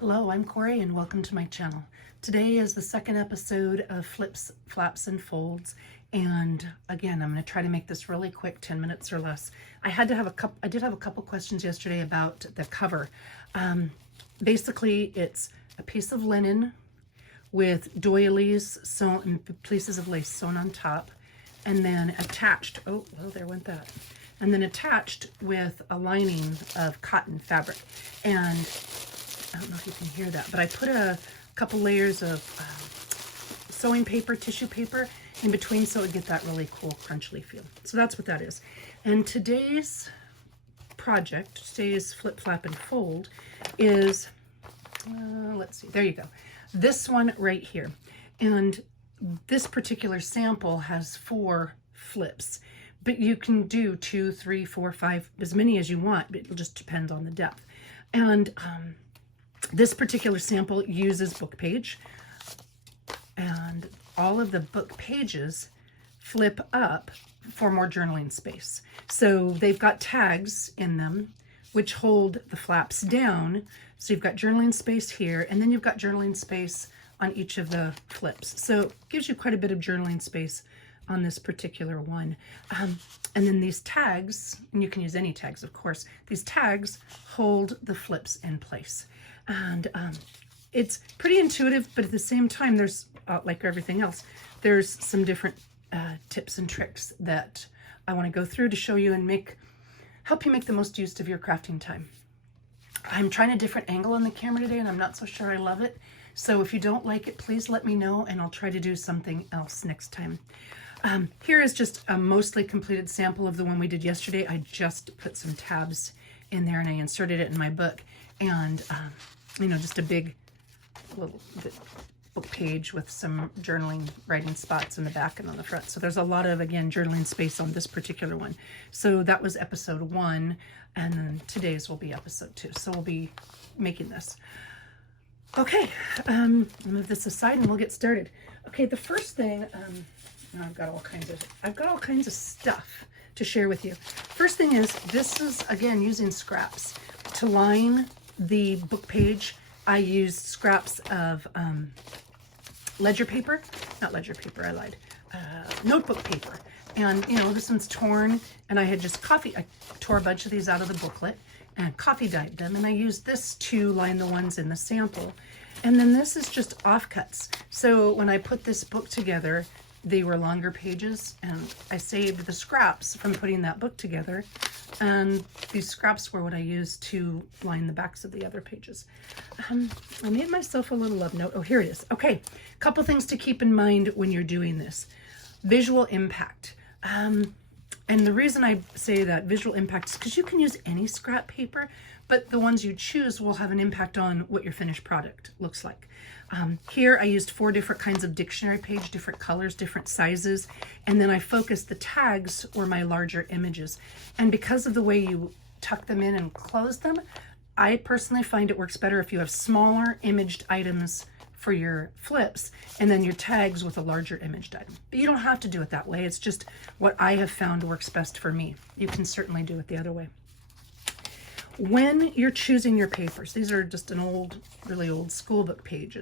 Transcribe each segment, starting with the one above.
Hello, I'm Corey and welcome to my channel. Today is the second episode of Flips, Flaps, and Folds. And again, I'm going to try to make this really quick, 10 minutes or less. I did have a couple questions yesterday about the cover. Basically, it's a piece of linen with doilies sewn and pieces of lace sewn on top, and then attached, oh, well, there went that. And then attached with a lining of cotton fabric. And I don't know if you can hear that, but I put a couple layers of sewing paper, tissue paper in between so it would get that really cool crunchly feel. So that's what that is. And today's project, today's flip, flap, and fold is, let's see, there you go. This one right here. And this particular sample has 4 flips, but you can do 2, 3, 4, 5, as many as you want, but it just depends on the depth. And this particular sample uses book page, and all of the book pages flip up for more journaling space. So they've got tags in them which hold the flaps down. So you've got journaling space here, and then you've got journaling space on each of the flips. So it gives you quite a bit of journaling space on this particular one. And then these tags, and you can use any tags, of course, these tags hold the flips in place. And it's pretty intuitive, but at the same time, there's, like everything else, there's some different tips and tricks that I want to go through to show you and help you make the most use of your crafting time. I'm trying a different angle on the camera today, and I'm not so sure I love it. So if you don't like it, please let me know, and I'll try to do something else next time. Here is just a mostly completed sample of the one we did yesterday. I just put some tabs in there, and I inserted it in my book. And you know, just a big little book page with some journaling writing spots in the back and on the front. So there's a lot of, again, journaling space on this particular one. So that was episode 1, and then today's will be episode 2. So we'll be making this. Okay, I'll move this aside and we'll get started. Okay, the first thing, I've got all kinds of stuff to share with you. First thing is, this is, again, using scraps to line the book page. I used scraps of notebook paper. And, you know, this one's torn, and I had just I tore a bunch of these out of the booklet and coffee dyed them, and I used this to line the ones in the sample. And then this is just offcuts. So when I put this book together, they were longer pages, and I saved the scraps from putting that book together. And these scraps were what I used to line the backs of the other pages. I made myself a little love note. Oh, here it is. Okay, a couple things to keep in mind when you're doing this. Visual impact. And the reason I say that visual impact is because you can use any scrap paper, but the ones you choose will have an impact on what your finished product looks like. Here I used 4 different kinds of dictionary page, different colors, different sizes, and then I focused the tags were my larger images. And because of the way you tuck them in and close them, I personally find it works better if you have smaller imaged items for your flips and then your tags with a larger imaged item. But you don't have to do it that way. It's just what I have found works best for me. You can certainly do it the other way. When you're choosing your papers, these are just an really old school book page.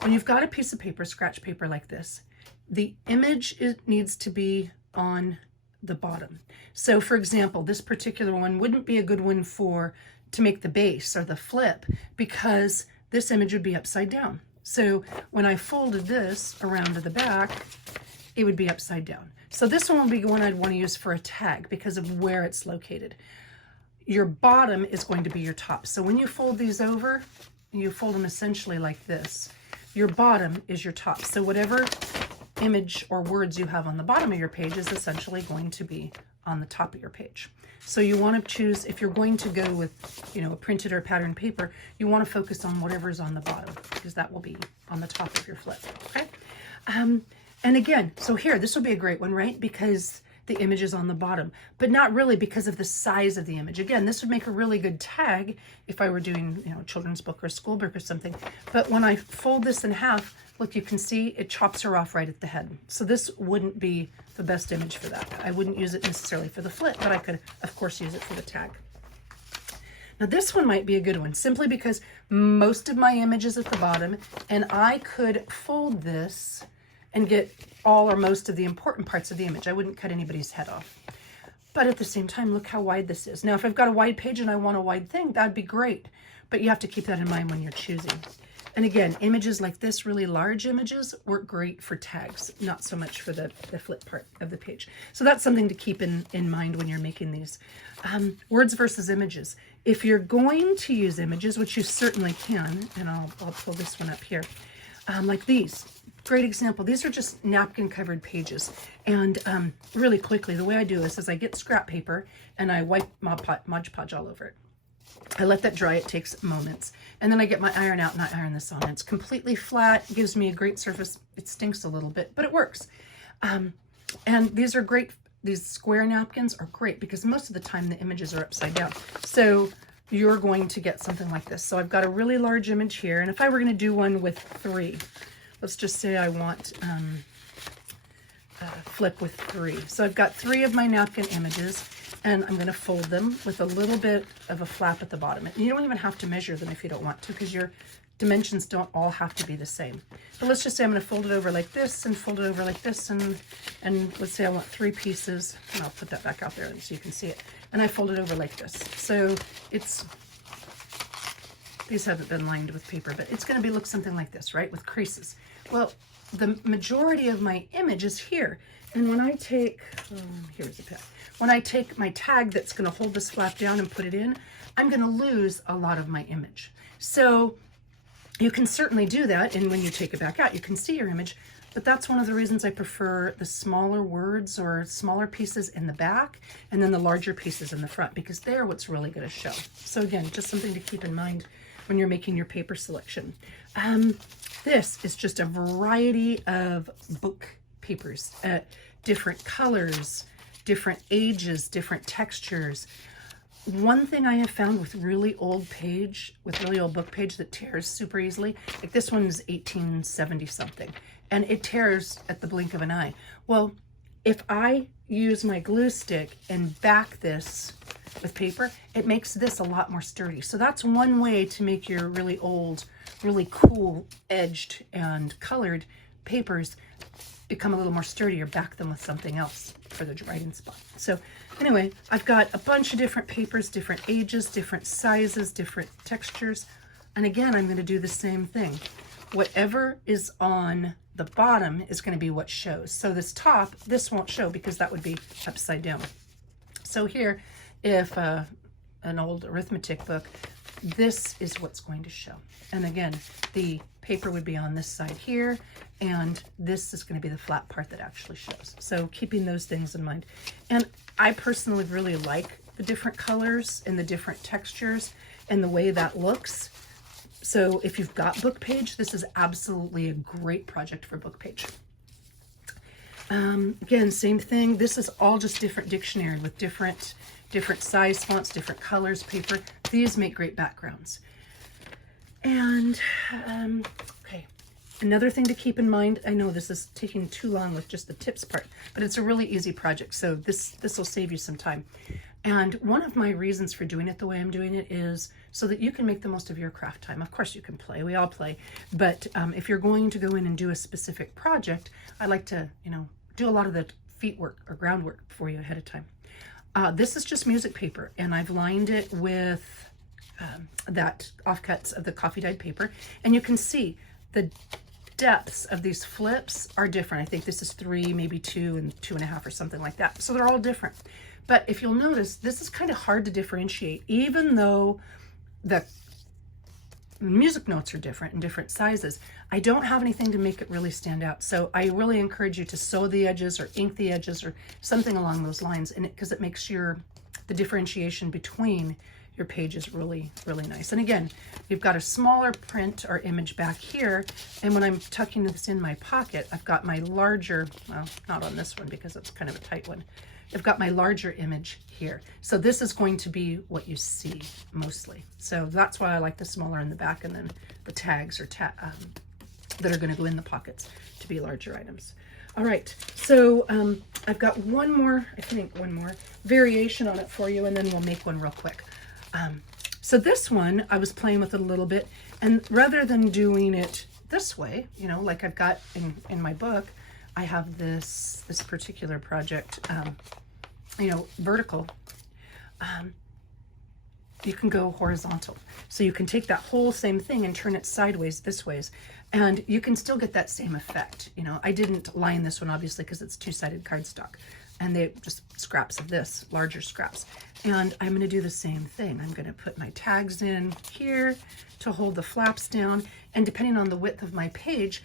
When you've got a piece of paper, scratch paper like this, the image needs to be on the bottom. So for example, this particular one wouldn't be a good one to make the base or the flip, because this image would be upside down. So when I folded this around to the back, it would be upside down. So this one will be one I'd want to use for a tag because of where it's located. Your bottom is going to be your top. So when you fold these over, you fold them essentially like this. Your bottom is your top. So whatever image or words you have on the bottom of your page is essentially going to be on the top of your page. So you want to choose, if you're going to go with, you know, a printed or patterned paper, you want to focus on whatever's on the bottom, because that will be on the top of your flip, okay? And again, so here, this will be a great one, right? Because the image is on the bottom, but not really because of the size of the image. Again, this would make a really good tag if I were doing, you know, a children's book or a school book or something. But when I fold this in half, look, you can see it chops her off right at the head. So this wouldn't be the best image for that. I wouldn't use it necessarily for the flip, but I could, of course, use it for the tag. Now this one might be a good one, simply because most of my image is at the bottom, and I could fold this and get all or most of the important parts of the image. I wouldn't cut anybody's head off. But at the same time, look how wide this is. Now, if I've got a wide page and I want a wide thing, that'd be great. But you have to keep that in mind when you're choosing. And again, images like this, really large images, work great for tags, not so much for the flip part of the page. So that's something to keep in mind when you're making these. Words versus images. If you're going to use images, which you certainly can, and I'll pull this one up here, like these. Great example. These are just napkin covered pages. And really quickly, the way I do this is I get scrap paper and I wipe Mod Podge all over it. I let that dry. It takes moments. And then I get my iron out and I iron this on. It's completely flat, gives me a great surface. It stinks a little bit, but it works. And these are great. These square napkins are great because most of the time the images are upside down. So you're going to get something like this. So I've got a really large image here. And if I were going to do one with 3, let's just say I want flip with 3. So I've got 3 of my napkin images, and I'm going to fold them with a little bit of a flap at the bottom. And you don't even have to measure them if you don't want to, because your dimensions don't all have to be the same. But let's just say I'm going to fold it over like this and fold it over like this, and let's say I want 3 pieces, and I'll put that back out there so you can see it. And I fold it over like this. So these haven't been lined with paper, but it's going to look something like this, right? With creases. Well, the majority of my image is here. And when I take, here's a pen. When I take my tag that's going to hold this flap down and put it in, I'm going to lose a lot of my image. So you can certainly do that. And when you take it back out, you can see your image. But that's one of the reasons I prefer the smaller words or smaller pieces in the back and then the larger pieces in the front, because they're what's really going to show. So again, just something to keep in mind when you're making your paper selection. This is just a variety of book papers, different colors, different ages, different textures. One thing I have found with really old book page that tears super easily, like this one is 1870 something, and it tears at the blink of an eye. Well, if I use my glue stick and back this with paper, it makes this a lot more sturdy. So that's one way to make your really old, really cool edged and colored papers become a little more sturdy, or back them with something else for the writing spot. So anyway, I've got a bunch of different papers, different ages, different sizes, different textures. And again, I'm going to do the same thing. Whatever is on the bottom is going to be what shows. So this top, this won't show because that would be upside down. So here, if an old arithmetic book, this is what's going to show. And again, the paper would be on this side here, and this is going to be the flat part that actually shows. So keeping those things in mind. And I personally really like the different colors and the different textures and the way that looks. So if you've got book page, this is absolutely a great project for book page. Again, same thing. This is all just different dictionary with different size fonts, different colors, paper. These make great backgrounds. And okay, another thing to keep in mind, I know this is taking too long with just the tips part, but it's a really easy project, so this will save you some time. And one of my reasons for doing it the way I'm doing it is so that you can make the most of your craft time. Of course you can play, we all play, but if you're going to go in and do a specific project, I like to, do a lot of the feet work or groundwork for you ahead of time. This is just music paper, and I've lined it with that offcuts of the coffee dyed paper, and you can see the depths of these flips are different. I think this is 3, maybe 2 and 2.5 or something like that. So they're all different. But if you'll notice, this is kind of hard to differentiate, even though the music notes are different in different sizes. I don't have anything to make it really stand out. So I really encourage you to sew the edges or ink the edges or something along those lines, and because it makes the differentiation between your pages really, really nice. And again, you've got a smaller print or image back here, and when I'm tucking this in my pocket, I've got my larger, well, not on this one because it's kind of a tight one. I've got my larger image here. So this is going to be what you see mostly. So that's why I like the smaller in the back, and then the tags or that are going to go in the pockets to be larger items. All right, so I've got one more variation on it for you, and then we'll make one real quick. So this one, I was playing with it a little bit, and rather than doing it this way, you know, like I've got in my book, I have this particular project, you know, vertical. You can go horizontal. So you can take that whole same thing and turn it sideways this ways, and you can still get that same effect. You know, I didn't line this one obviously because it's two-sided cardstock, and they just scraps of this, larger scraps. And I'm gonna do the same thing. I'm gonna put my tags in here to hold the flaps down, and depending on the width of my page,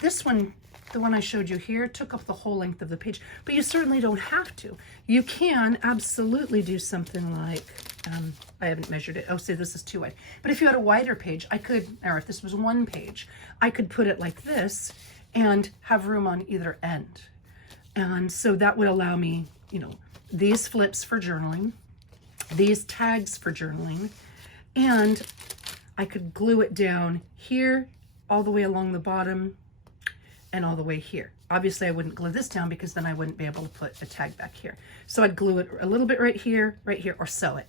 this one, the one I showed you here, took up the whole length of the page, but you certainly don't have to. You can absolutely do something like, I haven't measured it. Oh, see, this is too wide. But if you had a wider page, I could, or if this was one page, I could put it like this and have room on either end. And so that would allow me, you know, these flips for journaling, these tags for journaling, and I could glue it down here, all the way along the bottom, and all the way here. Obviously I wouldn't glue this down because then I wouldn't be able to put a tag back here. So I'd glue it a little bit right here, or sew it.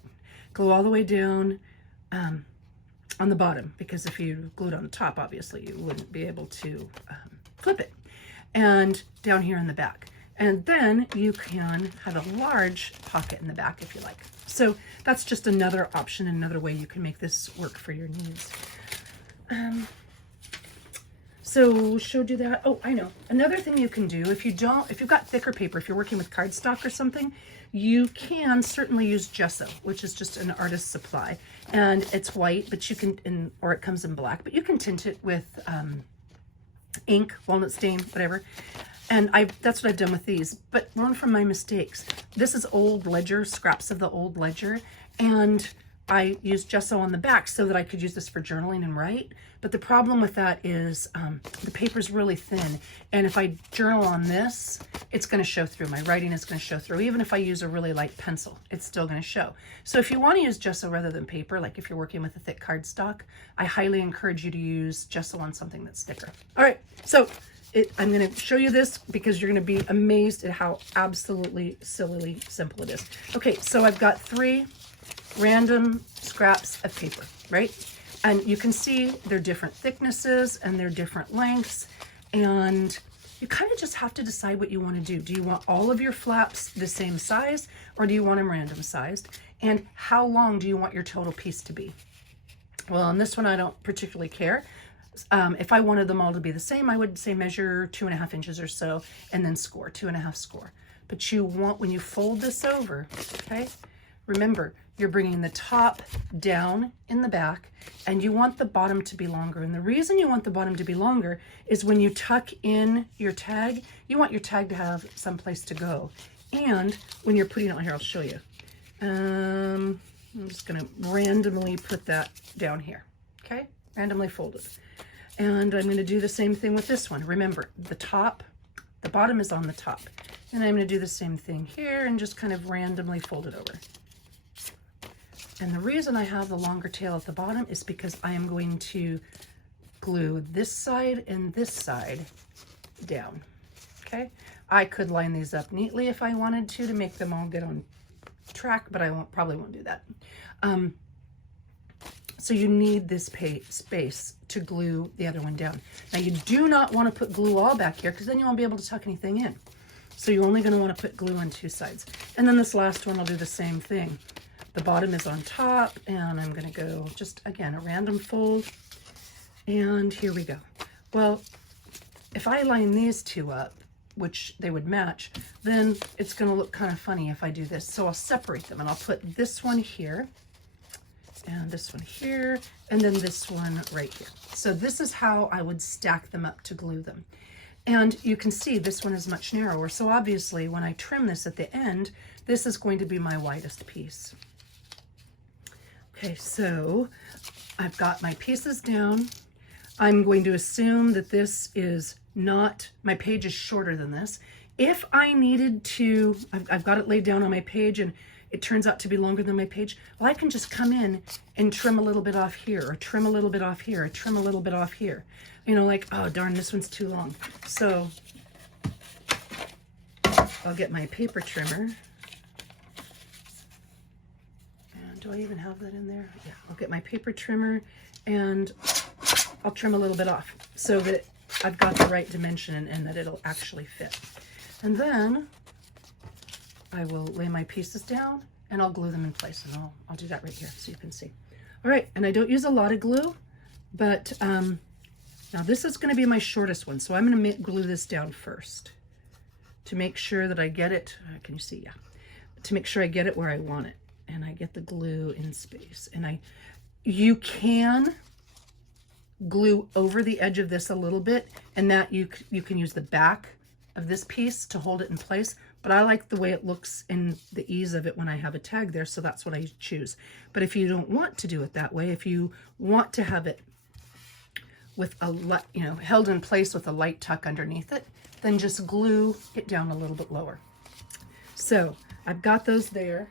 Glue all the way down on the bottom, because if you glued on the top, obviously you wouldn't be able to flip it. And down here in the back. And then you can have a large pocket in the back if you like. So that's just another option, another way you can make this work for your needs. So showed you that. Oh, I know. Another thing you can do, if you've got thicker paper, if you're working with cardstock or something, you can certainly use Gesso, which is just an artist's supply. And it's white, but you can, or it comes in black, but you can tint it with ink, walnut stain, whatever. And that's what I've done with these, but learn from my mistakes. This is old ledger, scraps of the old ledger, and I used Gesso on the back so that I could use this for journaling and write. But the problem with that is the paper's really thin, and if I journal on this, it's going to show through. My writing is going to show through. Even if I use a really light pencil, it's still going to show. So if you want to use Gesso rather than paper, like if you're working with a thick cardstock, I highly encourage you to use Gesso on something that's thicker. All right, so I'm going to show you this because you're going to be amazed at how absolutely sillily simple it is. Okay, so I've got 3 random scraps of paper, right? And you can see they're different thicknesses and they're different lengths, and you kind of just have to decide what you want to do. Do you want all of your flaps the same size, or do you want them random sized? And how long do you want your total piece to be? Well, on this one, I don't particularly care. If I wanted them all to be the same, I would say measure 2.5 inches or so, and then score, 2.5 score. But you want, when you fold this over, okay, remember, you're bringing the top down in the back, and you want the bottom to be longer. And the reason you want the bottom to be longer is when you tuck in your tag, you want your tag to have some place to go. And when you're putting it on here, I'll show you. I'm just gonna randomly put that down here, okay? Randomly folded. And I'm gonna do the same thing with this one. Remember, the bottom is on the top. And I'm gonna do the same thing here and just kind of randomly fold it over. And the reason I have the longer tail at the bottom is because I am going to glue this side and this side down, okay? I could line these up neatly if I wanted to make them all get on track, but I probably won't do that. So you need this space to glue the other one down. Now you do not want to put glue all back here because then you won't be able to tuck anything in. So you're only going to want to put glue on 2 sides. And then this last one, I'll do the same thing. The bottom is on top, and I'm going to go just, again, a random fold. And here we go. Well, if I line these 2 up, which they would match, then it's going to look kind of funny if I do this. So I'll separate them, and I'll put this one here, and this one here, and then this one right here. So this is how I would stack them up to glue them. And you can see this one is much narrower. So obviously when I trim this at the end, this is going to be my widest piece. Okay, so I've got my pieces down. I'm going to assume that this is not, my page is shorter than this. If I needed to, I've got it laid down on my page and it turns out to be longer than my page, well, I can just come in and trim a little bit off here, or trim a little bit off here, or trim a little bit off here. You know, like, oh darn, this one's too long. So I'll get my paper trimmer. do I even have that in there? Yeah, I'll get my paper trimmer and I'll trim a little bit off so that I've got the right dimension and that it'll actually fit. And then I will lay my pieces down and I'll glue them in place, and I'll do that right here so you can see. All right, and I don't use a lot of glue, but now this is going to be my shortest one, so I'm going to glue this down first to make sure that I get it. Can you see? Yeah. To make sure I get it where I want it, and I get the glue in space. And you can glue over the edge of this a little bit, and that you can use the back of this piece to hold it in place. But I like the way it looks and the ease of it when I have a tag there, so that's what I choose. But if you don't want to do it that way, if you want to have it with a held in place with a light tuck underneath it, then just glue it down a little bit lower. So I've got those there,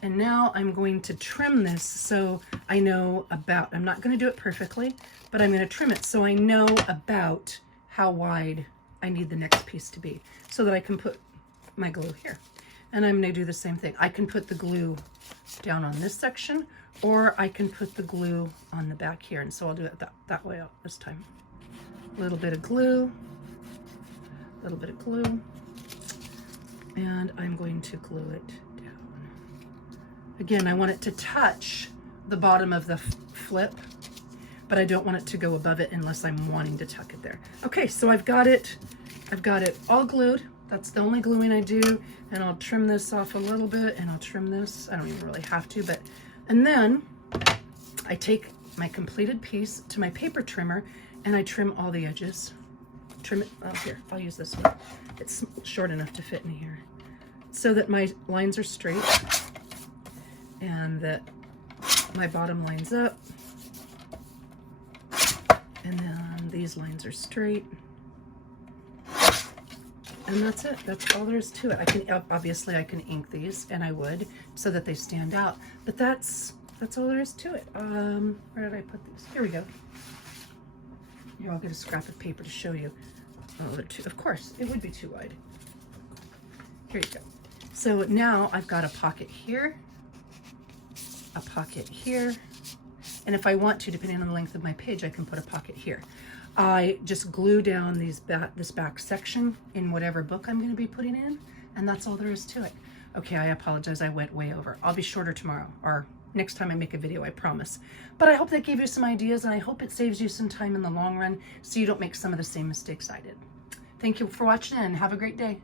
and now I'm going to trim this so I know about, I'm not going to do it perfectly, but I'm going to trim it so I know about how wide I need the next piece to be so that I can put my glue here. And I'm going to do the same thing. I can put the glue down on this section, or I can put the glue on the back here. And so I'll do it that way this time. A little bit of glue, a little bit of glue, and I'm going to glue it down. Again, I want it to touch the bottom of the flip, but I don't want it to go above it unless I'm wanting to tuck it there. Okay, so I've got it all glued. That's the only gluing I do, and I'll trim this off a little bit, and I'll trim this. I don't even really have to, but, and then I take my completed piece to my paper trimmer, and I trim all the edges. Trim it, oh here, I'll use this one. It's short enough to fit in here, so that my lines are straight, and that my bottom lines up, and then these lines are straight. And that's it. That's all there is to it. I can obviously I can ink these, and I would, so that they stand out. But that's all there is to it. Where did I put these? Here we go. Here, I'll get a scrap of paper to show you. Oh, they're too, of course, it would be too wide. Here you go. So now I've got a pocket here, a pocket here, and if I want to, depending on the length of my page, I can put a pocket here. I just glue down this back section in whatever book I'm going to be putting in, and that's all there is to it. Okay, I apologize, I went way over. I'll be shorter tomorrow, or next time I make a video, I promise. But I hope that gave you some ideas, and I hope it saves you some time in the long run so you don't make some of the same mistakes I did. Thank you for watching, and have a great day.